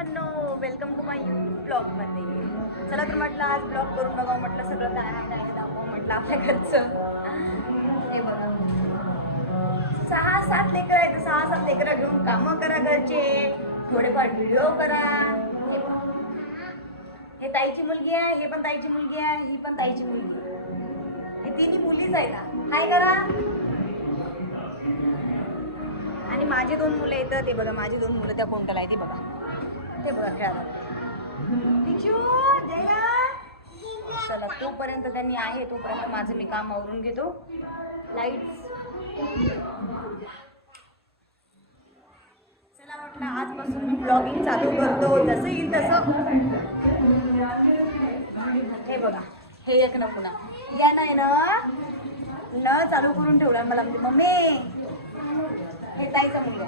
मित्रांनो welcome to my YouTube ब्लॉगमध्ये चला तर म्हटलं आज ब्लॉग करून बघावं म्हटलं सगळं काय आहे नाही दाखवा म्हटलं आपल्या घरचं हे बघा. सहा सात लेकरं आहेत सहा सात लेकरं घेऊन कामं करा घरचे. थोडेफार व्हिडिओ करा. हे हे ताईची मुलगी आहे हे पण ताईची मुलगी आहे ही पण ताईची मुलगी हे तिन्ही मुलीच आहे ना हाय करा. आणि माझे दोन मुलं येतं ते बघा माझी दोन मुलं त्या कोणत्याला आहे ते बघा. ते बघा खेळायला पिचू जया. चला तोपर्यंत त्यांनी आहे तोपर्यंत माझं मी काम आवरून घेतो. लाइट चला म्हटलं आजपासून मी ब्लॉगिंग चालू करतो. जसं येईल तसं. हे बघा हे एक ना पुन्हा. या नाही ना न चालू करून ठेवला. मला म्हणजे मम्मी हे ताईचा मुलगा.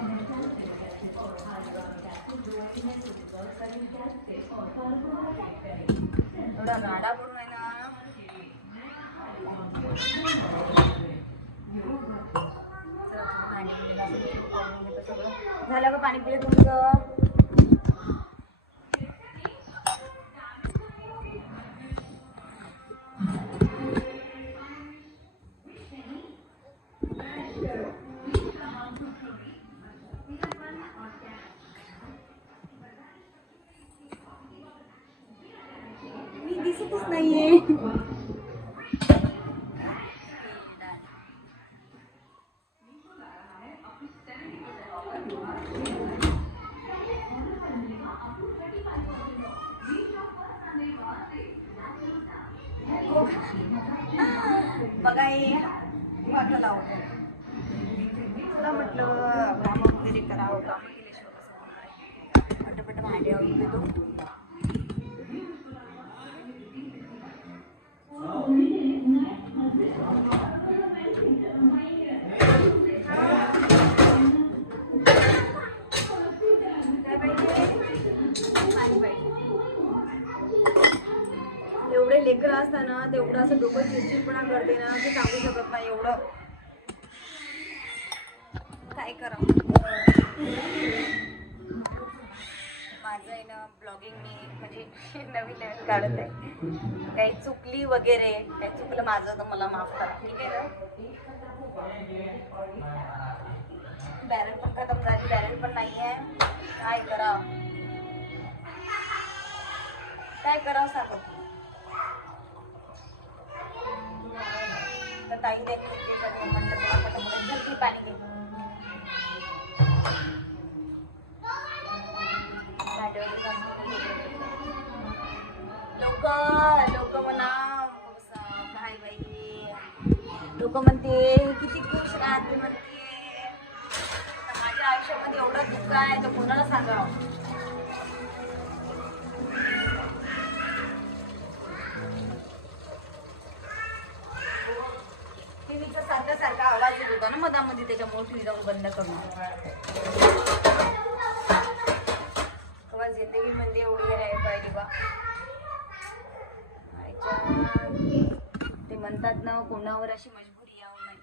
थोडा राडा करून आहे ना पाणी सगळं. झालं का पाणी पिले तुमचं एवढे लेकरं असताना तेवढं असं डोकं चिडचिडपणा करते ना की सांगू शकत नाही एवढं. काय करा माझं आहे ना ब्लॉगिंग मी म्हणजे नवीन नवीन काढत आहे. काही चुकली वगैरे काही चुकलं माझं तर मला माफ करा. ठीक आहे ना? बॅरल पण खतम झाली बॅरल पण नाही आहे. काय करा काय करावं सांगत तर ताई देखील म्हणलं तुला की पाणी घे लोक लोक म्हणा. काय बाई? लोक म्हणते किती खुश राहते म्हणते. माझ्या आयुष्यामध्ये एवढं दुःख आहे तर कोणाला सांगावं? सारखा सारखा आवाज येत होता ना मधामध्ये त्याच्यामुळे टी जाऊन बंद करून. आवाज जिंदगी म्हणजे एवढी आहे पाहिजे बा आईच्या- ते म्हणतात ना कोणावर अशी मजबुरी यावं नाही.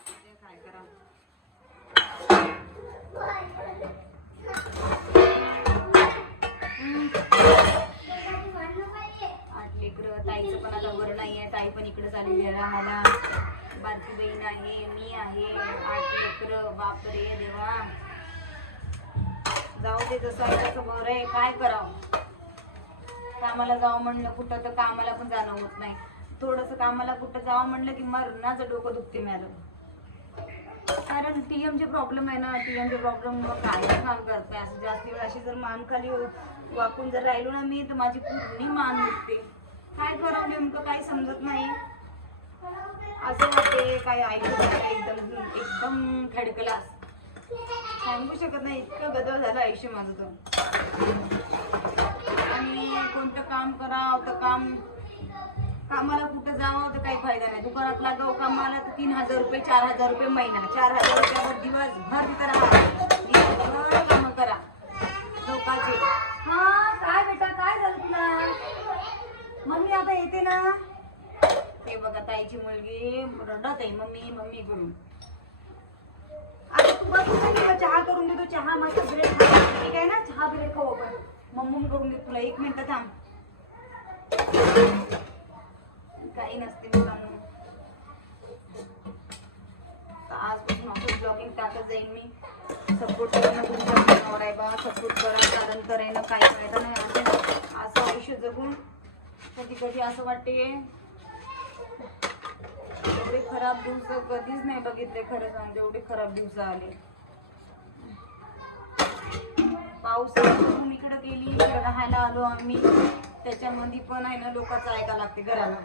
म्हणजे काय करा आठ लेकरं ताईचं पण आता बरं नाही आहे ताई पण इकडे चालली आहे राहायला. बारकी बहीण आहे मी आहे. आठ लेकरं बापरे देवा. जाऊ दे जसं आहे तसं बरं आहे काय करावं? कामाला जावं म्हणलं कुठं तर कामाला पण जाणं होत नाही. थोडंसं कामाला कुठं जावं म्हणलं की मरणाचं डोकं दुखते मॅडम. कारण टी एमचे प्रॉब्लेम आहे ना टी एमचे प्रॉब्लेम मग काय काम करते असं जास्त वेळ अशी जर मान खाली वाकून जर राहिलो ना मी तर माझी पूर्ण मान दुखते. काय करावं नेमकं? काही समजत नाही. असं वाटते काय ऐकू एकदम एकदम खडकला सांगू शकत नाही इतकं गदळ झालं आयुष्य माझं तर. आणि कोणतं काम करावं तर काम कामाला कुठं जावं तर काही फायदा नाही. दुकानात लागावं कामाला तर तीन हजार रुपये चार हजार रुपये महिना. चार हजार रुपयावर दिवसभर तिथं राहा. दिवसभर कामं करा. लोकांचे. हा काय बेटा काय झालं तुला? मम्मी आता येते ना? ते बघा ताईची मुलगी रडत आहे मम्मी मम्मी करून आता तू बस तुला चहा करून देतो. चहा मस्त ब्रेड ठीक आहे ना? चहा ब्रेड मम्मी करून देतो तुला. एक मिनिट थांब. काही नसते मित्रांनो. तर आजपासून ऑफिस ब्लॉगिंग टाकत जाईन मी. सपोर्ट करणं तुमच्या मनावर आहे बा. सपोर्ट करा कारण करायला काही फायदा नाही असं असं आयुष्य जगून कधी कधी असं वाटते एवढे खराब दिवस कधीच नाही बघितले खरं सांगते एवढे खराब दिवस आले. पाऊस म्हणून इकडे गेली इकडे राहायला आलो आम्ही. त्याच्यामध्ये पण आहे ना लोकांचं ऐकायला लागते घराला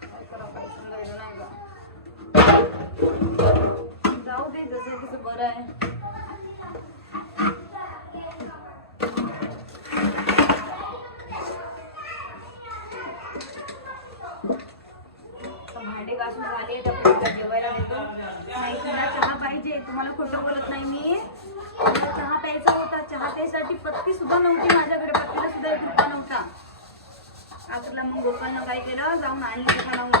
काय करावं काही समजायचं नाही का जाऊ दे जसं कसं बरं आहे. भांडे घासून झाले तर जेवायला देतो. नाही तुला चहा पाहिजे तुम्हाला खोटं बोलत नाही मी. मला चहा प्यायचा होता चहा प्यायसाठी पत्ती सुद्धा नव्हती माझ्याकडे पत्तीला सुद्धा एक रुपया नव्हता. आजला मग गोपालनं काय केलं जाऊन आणलं दुकानाहून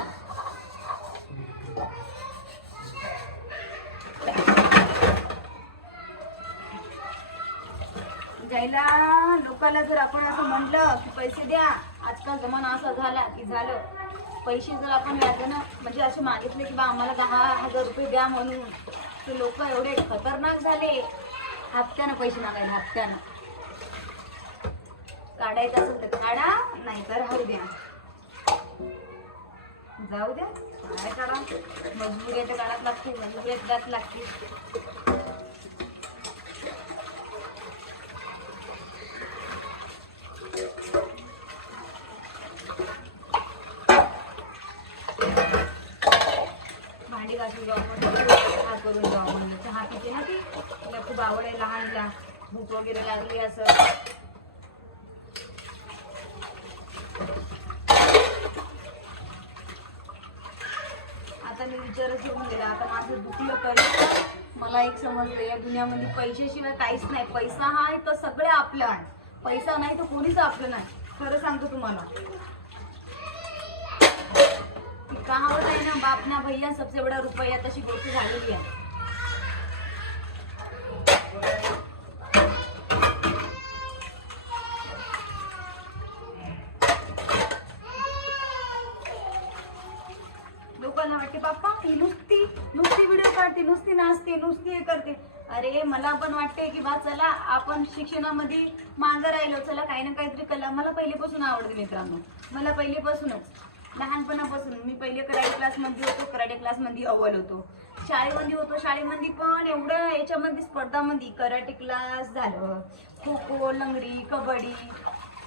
जायला. लोकांना जर आपण असं म्हटलं की पैसे द्या आजकाल जमाना असा झाला की झालं. पैसे जर आपण व्याजानं म्हणजे असे मागितले की बा आम्हाला दहा हजार रुपये द्या म्हणून ते लोक एवढे खतरनाक झाले. हप्त्यानं पैसे मागायला हप्त्यानं. काढायचं असेल तर काढा नाही तर राहू द्या. जाऊ द्या. काय काढा मजबुरी आहे तर लागते मजबुरी आहे लागते भांडी घासून जाऊ म्हणलं चहा करून जाऊ म्हणलं. चहा पिते ना ती तिला खूप आवड आहे लहानला भूक वगैरे लागली असं. आता मी विचारच येऊन गेला आता माझं दुखलं तरी मला एक समजलं या दुनियामध्ये पैशाशिवाय काहीच नाही. पैसा हा आहे तर सगळे आपलं आहे. पैसा नाही तर कोणीच आपलं नाही. खरं सांगतो तुम्हाला. कहावत हो आहे ना बाप ना भैया सबसे बडा रुपया तशी गोष्ट झालेली आहे. लोकांना वाटते बाप्पा ही नुसती नुसती व्हिडिओ काढते नुसती नाचते नुसती हे करते. अरे मला पण वाटते की बा चला आपण शिक्षणामध्ये मागं राहिलो. चला काही ना काहीतरी कला. मला पहिलेपासून आवडते मित्रांनो. मला पहिलेपासूनच. लहानपणापासून मी पहिले कराटे क्लासमध्ये होतो कराटे क्लासमध्ये अव्वल होतो. शाळेमध्ये होतो शाळेमध्ये पण एवढं याच्यामध्ये स्पर्धामध्ये कराटे क्लास झालं. खो खो लंगडी कबड्डी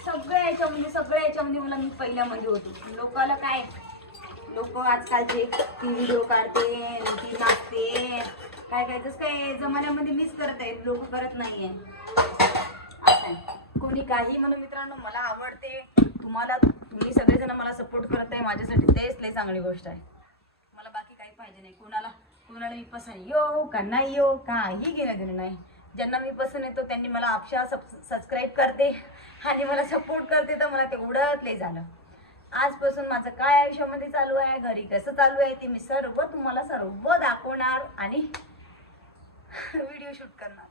सगळ्या याच्यामध्ये सगळ्या याच्यामध्ये मला मी पहिल्यामध्ये होतो. लोकाला काय लोक आजकालचे ती व्हिडिओ काढते ती नाचते. काय काय जसं काय जमान्यामध्ये मीच करत आहे लोक करत नाहीये. आहे. कोणी काही म्हणून मित्रांनो मला आवडते. तुम्हाला तुम्ही सगळेजण सपोर्ट करत आहे माझ्यासाठी तेच लय चांगली गोष्ट आहे. मला बाकी काही पाहिजे नाही. कोणाला कोणाला मी पसंत येऊ का नाही येऊ काही घेणं देणं नाही. ज्यांना मी पसंत येतो त्यांनी मला आपशा सब सबस्क्राईब करते आणि मला सपोर्ट करते तर मला ते उडत लय झालं. आजपासून माझं काय आयुष्यामध्ये चालू आहे घरी कसं चालू आहे ते मी सर्व तुम्हाला सर्व दाखवणार आणि व्हिडिओ शूट करणार.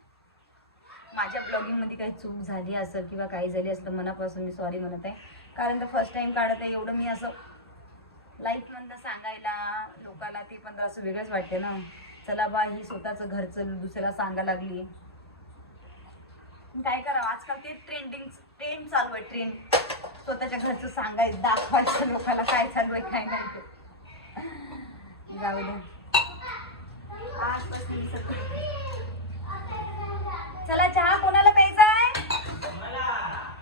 माझ्या ब्लॉगिंगमध्ये काही चूक झाली असं किंवा काही झाली असं मनापासून मी सॉरी म्हणत आहे. कारण तर फर्स्ट टाईम काढत आहे एवढं मी असं लाईफ सांगायला लोकांना ते पण तर असं वेगळंच वाटते ना. चला बा ही स्वतःचं घरचं दुसऱ्याला सांगा लागली. काय करावं? आजकाल ते ट्रेंडिंग ट्रेंड चालू आहे ट्रेंड स्वतःच्या घरचं सांगायचं दाखवायचं लोकांना काय चालू आहे काय नाही ते. जाऊ दे आजपासून सगळं- चला चहा कोणाला प्यायचा आहे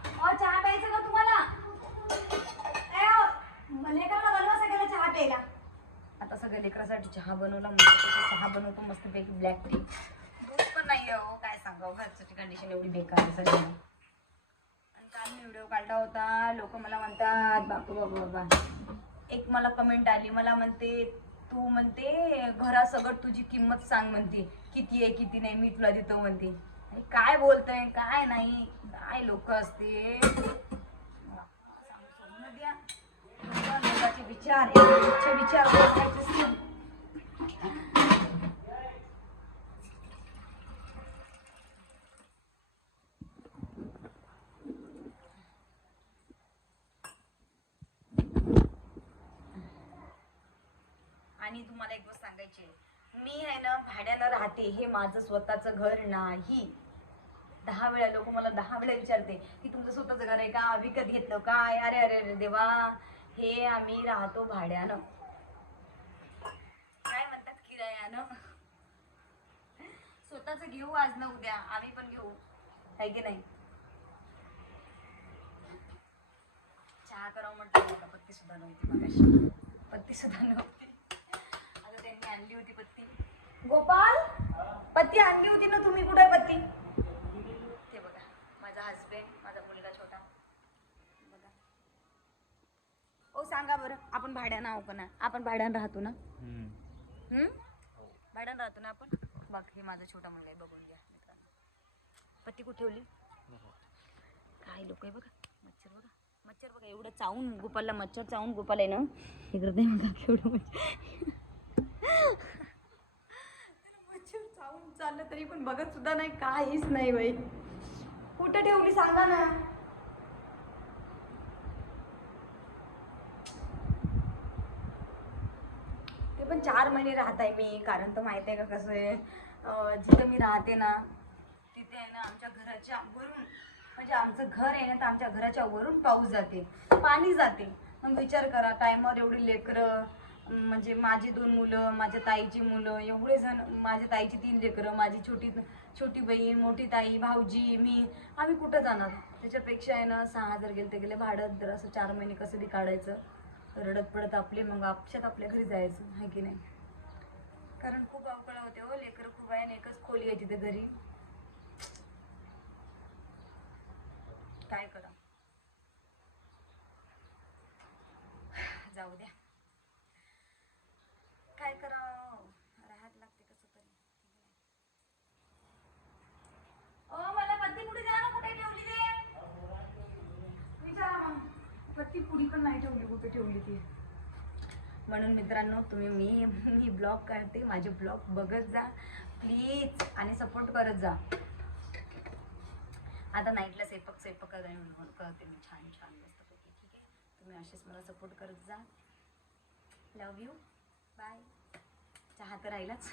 अहो, चहा प्यायचा का तुम्हाला ए, अहो, म- लेकराला बनवा सगळ्याला चहा प्यायला आता सगळ्या लेकरासाठी चहा बनवला मस्त चहा बनवतो मस्तपैकी ब्लॅक टी दूध पण नाही हो काय सांगावं घरची कंडिशन एवढी बेकार आहे सगळी. आणि काल मी व्हिडिओ काढला होता लोक मला म्हणतात बापू बाबा बाबा एक मला कमेंट आली मला म्हणते तू म्हणते घरासगट तुझी किंमत सांग म्हणते. किती आहे किती नाही मी तुला देतो म्हणते. काय बोलतय काय नाही काय लोक असते. सांगू द्या. लोकांचे विचार इच्छे विचार आणि तुम्हाला एक गोष्ट सांगायची आहे. मी आहे ना भाड्यानं राहते. हे माझं स्वतःचं घर नाही. दहा वेळा लोक मला दहा वेळा विचारते की तुमचं स्वतःचं घर आहे का? विकत घेतलं काय अरे अरे अरे देवा हे आम्ही राहतो भाड्यानं. काय म्हणतात किरायानं? स्वतःच घेऊ आज ना उद्या. आम्ही पण घेऊ. आहे की नाही? चहा करावं म्हटलं पत्ती सुद्धा नव्हती मगाशी. पत्ती सुद्धा नव्हती. आणली होती पत्ती. गोपाल पत्ती आणली होती ना तुम्ही? कुठे पत्ती? ते बघा माझा हसबेंड माझा मुलगा छोटा. बघा. ओ सांगा बरं आपण भाड्यानं आहो का ना आपण भाड्यानं राहतो ना? हम्म? भाड्यानं राहतो ना आपण? बघ हे माझा छोटा मुलगा आहे बघून घ्या मित्रांनो. पत्ती कुठे ठेवली? काय लोक आहे बघा. मच्छर बघा. मच्छर बघा एवढं चावून गोपालला मच्छर चावून गोपाल आहे ना? इकडे नाही बघा मच्छर मच्छर चावून चाललं तरी पण बघत सुद्धा नाही काहीच नाही बाई. कुठं ठेवली सांगा ना. ते पण चार महिने राहत आहे मी कारण तर माहिती आहे का कसं आहे जिथं मी राहते ना तिथे आहे ना आमच्या घराच्या वरून म्हणजे आमचं घर आहे ना तर आमच्या घराच्या वरून पाऊस जाते पाणी जाते. मग विचार करा टायमावर एवढी लेकरं म्हणजे माझी दोन मुलं माझ्या ताईची मुलं एवढे जण माझ्या ताईची तीन लेकरं माझी छोटी छोटी बहीण मोठी ताई भाऊजी मी आम्ही कुठं जाणार? त्याच्यापेक्षा आहे ना सहा हजार गेले ते गेले. भाडं तर असं चार महिने कसं बी काढायचं रडत पडत आपले मग आपशात आपल्या घरी जायचं आहे की नाही? कारण खूप अवकळ होते हो लेकरं खूप आहे एकच खोली आहे तिथे घरी. काय करा जाऊ द्या काय करा राहत लागते कसं तरी ओ मला पत्ती पुढे द्या ना कुठे ठेवली ते विचारा मग पत्ती पुढी पण नाही ठेवली कुठे ठेवली ती? म्हणून मित्रांनो तुम्ही मी मी ब्लॉग काढते माझे ब्लॉग बघत जा. प्लीज. आणि सपोर्ट करत जा. आता नाईटला स्वयंपाक स्वयंपाक करते करते मी छान छान मस्तपैकी ठीक आहे? तुम्ही असेच मला सपोर्ट करत जा. लव यू बाय चहा तर राहिलाच.